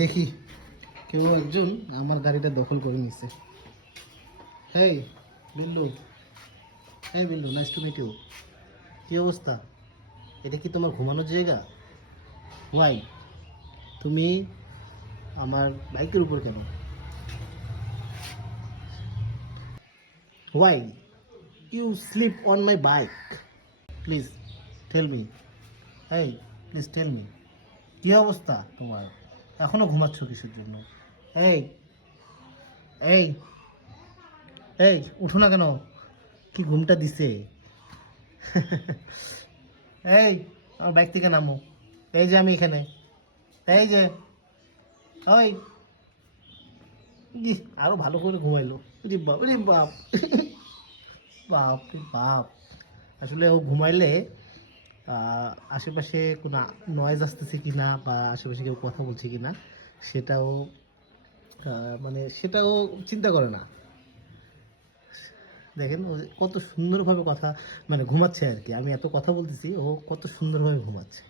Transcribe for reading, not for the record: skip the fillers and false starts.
দেখি কেউ একজন আমার গাড়িটা দখল করে নিছে। হেই বিল্লু, হ্যাঁ Billu, nice to meet you. কী অবস্থা? এটা কি তোমার ঘুমানোর জায়গা? ওয়াই তুমি আমার বাইকের উপর কেন? Why you sleep on my bike? Please tell me. এই প্লিজ টেল মি, কী অবস্থা তোমার? এখনো ঘুমাচ্ছ কিসের জন্য? এই এই এই উঠো না কেন? কি ঘুমটা দিছে? এই আমার বাইক থেকে নামো। এই যে আমি এখানে, এই যে ওই আরো ভালো করে ঘুমাইলো। রে বাপ রে বাপ, বাপ রে বাপ। আসলে ও ঘুমাইলে আশেপাশে কোনো নয়েজ আসতেছে কিনা বা আশেপাশে কেউ কথা বলছে কিনা সেটাও মানে সেটাও চিন্তা করে না। দেখেন ও কত সুন্দরভাবে কথা মানে ঘুমাচ্ছে আর কি। আমি এত কথা বলতেছি, ও কত সুন্দরভাবে ঘুমাচ্ছে।